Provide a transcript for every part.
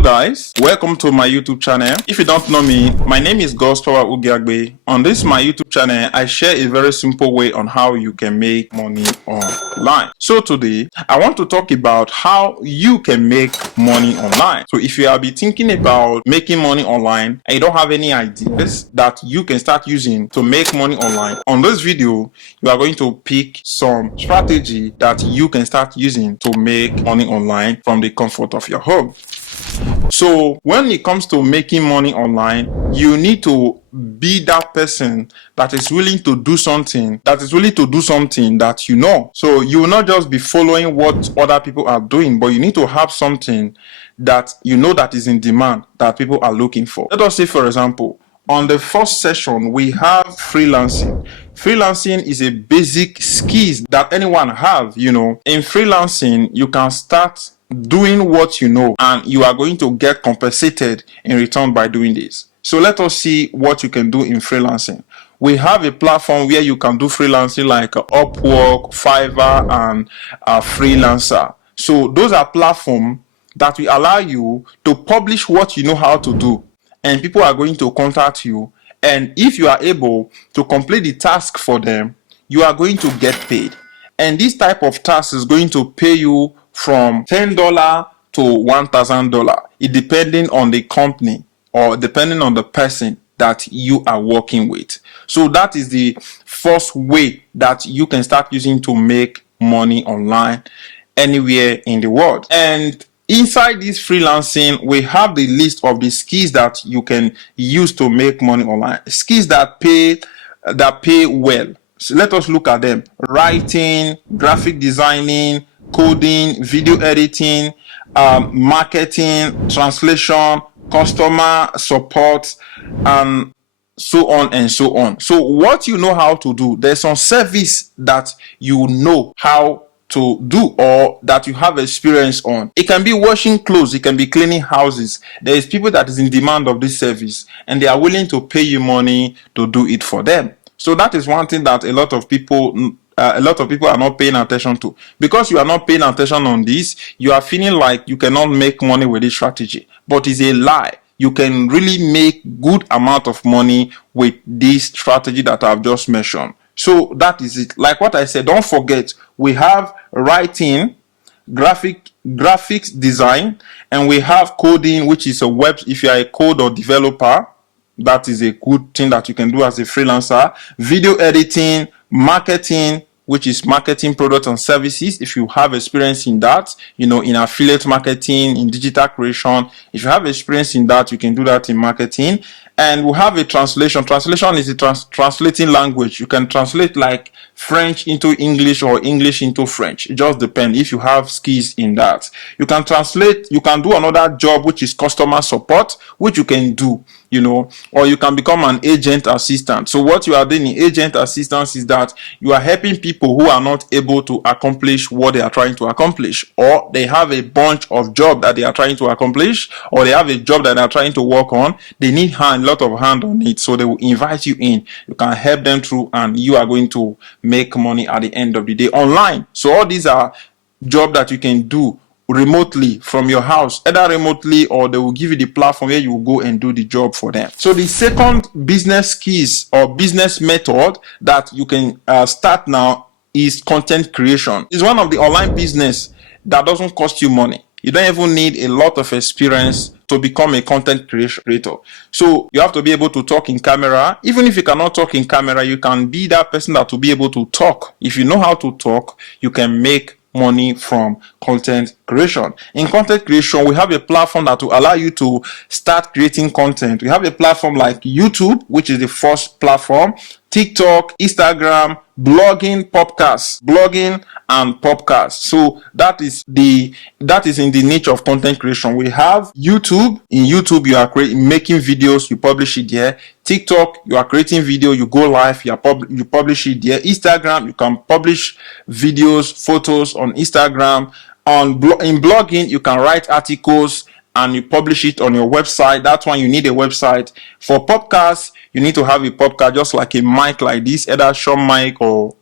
Hello guys, welcome to my YouTube channel. If you don't know me, my name is Gospel Ugiagbe. On this my YouTube channel, I share a very simple way on how you can make money online. So today, I want to talk about how you can make money online. So if you have been thinking about making money online and you don't have any ideas that you can start using to make money online, on this video, you are going to pick some strategy that you can start using to make money online from the comfort of your home. So when it comes to making money online, you need to be that person that is willing to do something, that you know. So you will not just be following what other people are doing, but you need to have something that you know that is in demand, that people are looking for. Let us say, for example, on the first session, we have freelancing. Freelancing is a basic skills that anyone have, In freelancing, you can start doing what you know and you are going to get compensated in return by doing this. So let us see what you can do in freelancing. We have a platform where you can do freelancing like Upwork, Fiverr, and Freelancer. So those are platforms that will allow you to publish what you know how to do, and people are going to contact you, and if you are able to complete the task for them, you are going to get paid. And this type of task is going to pay you from $10 to $1,000, it depending on the company or depending on the person that you are working with. So that is the first way that you can start using to make money online anywhere in the world. And inside this freelancing, we have the list of the skills that you can use to make money online. Skills that pay well. So let us look at them. Writing, graphic designing, coding, video editing, marketing, translation, customer support, and so on and so on. So what you know how to do, there's some service that you know how to do or that you have experience on. It can be washing clothes, it can be cleaning houses. There is people that is in demand of this service and they are willing to pay you money to do it for them. So that is one thing that a lot of people are not paying attention to. Because you are not paying attention on this, you are feeling like you cannot make money with this strategy. But it's a lie. You can really make good amount of money with this strategy that I've just mentioned. So that is it. Like what I said, don't forget, we have writing, graphics design, and we have coding, which is if you are a code or developer, that is a good thing that you can do as a freelancer. Video editing, marketing, which is marketing products and services. If you have experience in that, in affiliate marketing, in digital creation, if you have experience in that, you can do that in marketing. And we have a translation. Translation is a translating language. You can translate like French into English or English into French. It just depends if you have skills in that. You can translate, you can do another job, which is customer support, which you can do, or you can become an agent assistant. So what you are doing in agent assistance is that you are helping people who are not able to accomplish what they are trying to accomplish, or they have a bunch of jobs that they are trying to accomplish, or they have a job that they are trying to work on. They need a lot of hand on it, so they will invite you in. You can help them through, and you are going to make money at the end of the day online. So all these are jobs that you can do remotely from your house, either remotely or they will give you the platform where you will go and do the job for them. So the second business skills or business method that you can start now is content creation. It's one of the online business that doesn't cost you money. You don't even need a lot of experience to become a content creator. So you have to be able to talk in camera. Even if you cannot talk in camera, you can be that person that will be able to talk. If you know how to talk, you can make money from content creation. In content creation, we have a platform that will allow you to start creating content. We have a platform like YouTube, which is the first platform, TikTok, Instagram, blogging and podcasts. So that is in the niche of content creation. We have YouTube. In YouTube, you are making videos, you publish it there. TikTok, you are creating video, you go live, you publish it there. Instagram, you can publish videos, photos on Instagram. In blogging, you can write articles and you publish it on your website. That's why you need a website. For podcasts, you need to have a podcast, just like a mic like this, either short mic or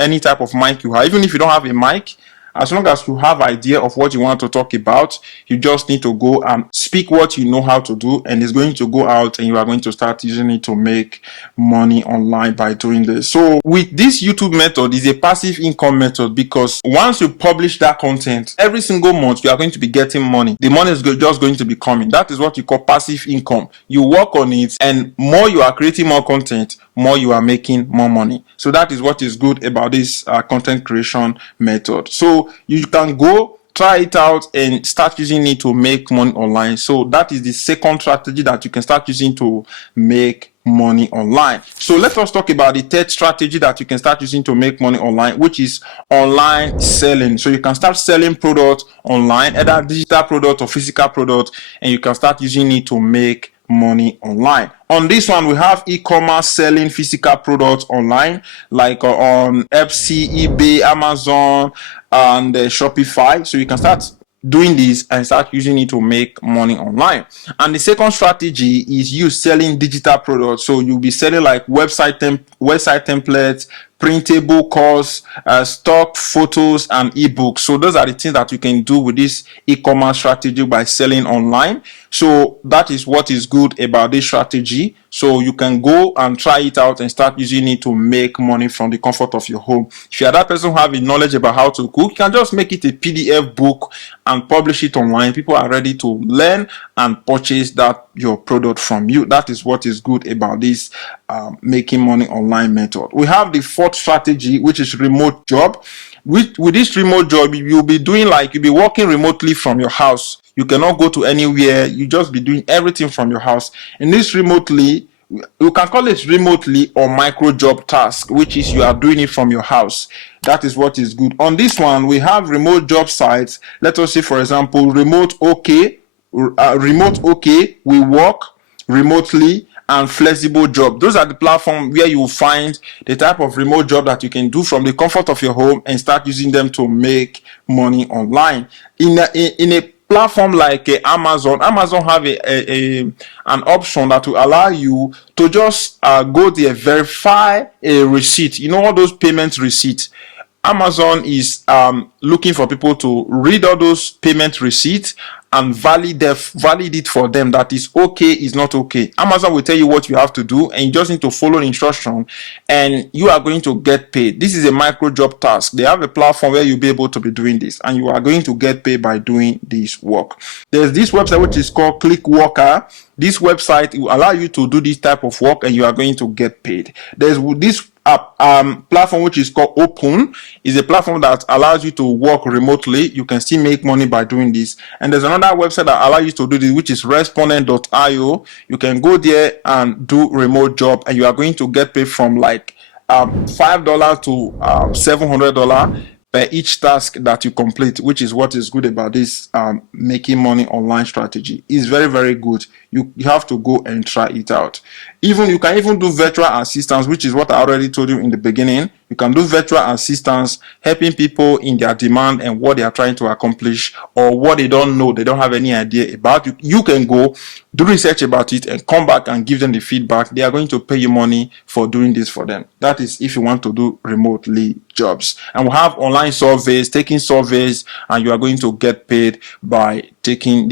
any type of mic you have. Even if you don't have a mic, As long as you have idea of what you want to talk about, you just need to go and speak what you know how to do, and it's going to go out and you are going to start using it to make money online by doing this. So with this YouTube method is a passive income method, because once you publish that content, every single month you are going to be getting money. The money is just going to be coming. That is what you call passive income. You work on it, and more you are creating more content, more you are making more money. So that is what is good about this content creation method. So you can go try it out and start using it to make money online. So that is the second strategy that you can start using to make money online. So let us talk about the third strategy that you can start using to make money online, which is online selling. So you can start selling products online, either digital product or physical product, and you can start using it to make money online. On this one, we have e-commerce selling physical products online, like on Etsy, eBay, Amazon, and Shopify. So you can start doing this and start using it to make money online. And the second strategy is you selling digital products. So you'll be selling like website templates, printable course, stock photos, and ebooks. So those are the things that you can do with this e-commerce strategy by selling online. So that is what is good about this strategy. So you can go and try it out and start using it to make money from the comfort of your home. If you are that person who have a knowledge about how to cook, you can just make it a PDF book and publish it online. People are ready to learn and purchase that your product from you. That is what is good about this making money online method. We have the fourth strategy, which is remote job. With this remote job, you'll be working remotely from your house. You cannot go to anywhere. You just be doing everything from your house. And this remotely, you can call it remotely or micro job task, which is you are doing it from your house. That is what is good. On this one, we have remote job sites. Let us say, for example, Remote OK, We Work Remotely, and Flexible Job. Those are the platforms where you will find the type of remote job that you can do from the comfort of your home and start using them to make money online. In a platform like Amazon have an option that will allow you to just go there, verify a receipt. You know, all those payment receipts. Amazon is looking for people to read all those payment receipts and validate it for them, that is okay, is not okay. Amazon will tell you what you have to do, and you just need to follow the instruction, and you are going to get paid. This is a micro job task. They have a platform where you'll be able to be doing this, and you are going to get paid by doing this work. There's this website which is called Clickworker. This website will allow you to do this type of work, and you are going to get paid. There's this platform which is called Open. Is a platform that allows you to work remotely. You can still make money by doing this. And there's another website that allows you to do this, which is respondent.io. You can go there and do remote job, and you are going to get paid from like $5 to $700 per each task that you complete, which is what is good about this making money online strategy. It's very, very good. You have to go and try it out. You can even do virtual assistance, which is what I already told you in the beginning. You can do virtual assistance, helping people in their demand and what they are trying to accomplish, or what they don't know, they don't have any idea about. You can go do research about it and come back and give them the feedback. They are going to pay you money for doing this for them. That is if you want to do remotely jobs. And we have online surveys, taking surveys, and you are going to get paid by taking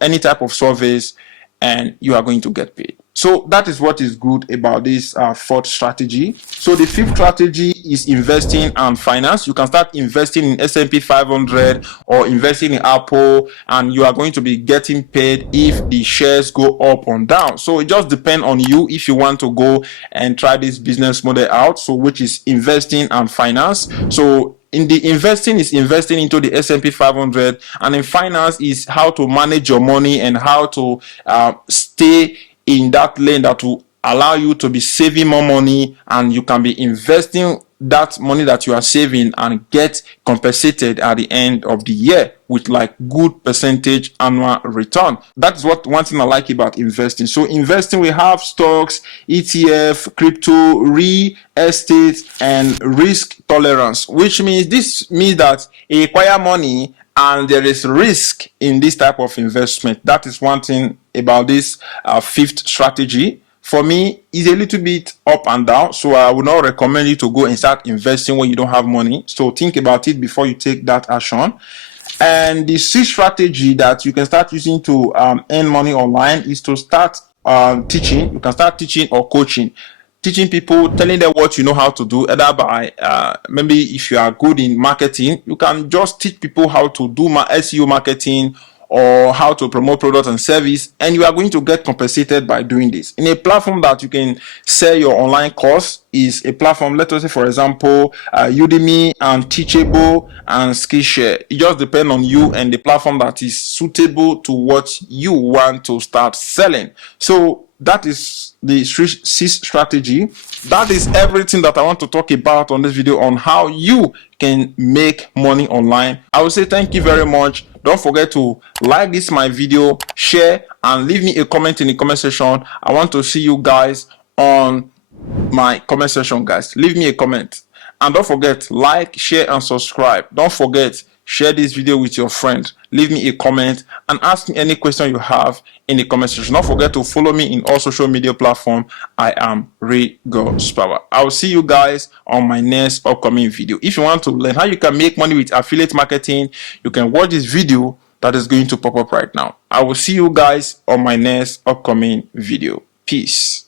any type of surveys, and you are going to get paid. So that is what is good about this fourth strategy. So the fifth strategy is investing and finance. You can start investing in S&P 500 or investing in Apple, and you are going to be getting paid if the shares go up or down. So it just depends on you if you want to go and try this business model out, so which is investing and finance. So in the investing is investing into the S&P 500, and in finance is how to manage your money and how to stay in that lane that will allow you to be saving more money, and you can be investing that money that you are saving and get compensated at the end of the year with like good percentage annual return. That's what one thing I like about investing. So investing, we have stocks, ETF, crypto, real estate, and risk tolerance, which means that you require money and there is risk in this type of investment. That is one thing about this fifth strategy for me, it's a little bit up and down. So I would not recommend you to go and start investing when you don't have money. So think about it before you take that action. And the sixth strategy that you can start using to earn money online is to start teaching. You can start teaching or coaching. Teaching people, telling them what you know how to do, either by maybe if you are good in marketing, you can just teach people how to do SEO marketing or how to promote product and service, and you are going to get compensated by doing this. In a platform that you can sell your online course is a platform, let us say for example, Udemy and Teachable and Skillshare. It just depends on you and the platform that is suitable to what you want to start selling. So that is the sixth strategy. That is everything that I want to talk about on this video on how you can make money online. I will say thank you very much. Don't forget to like this my video, share, and leave me a comment in the comment section. I want to see you guys on my comment section, guys. Leave me a comment. And don't forget, like, share, and subscribe. Don't forget, share this video with your friends. Leave me a comment and ask me any question you have in the comment section. Don't forget to follow me in all social media platforms. I am Ray God's Power. I will see you guys on my next upcoming video. If you want to learn how you can make money with affiliate marketing, you can watch this video that is going to pop up right now. I will see you guys on my next upcoming video. Peace.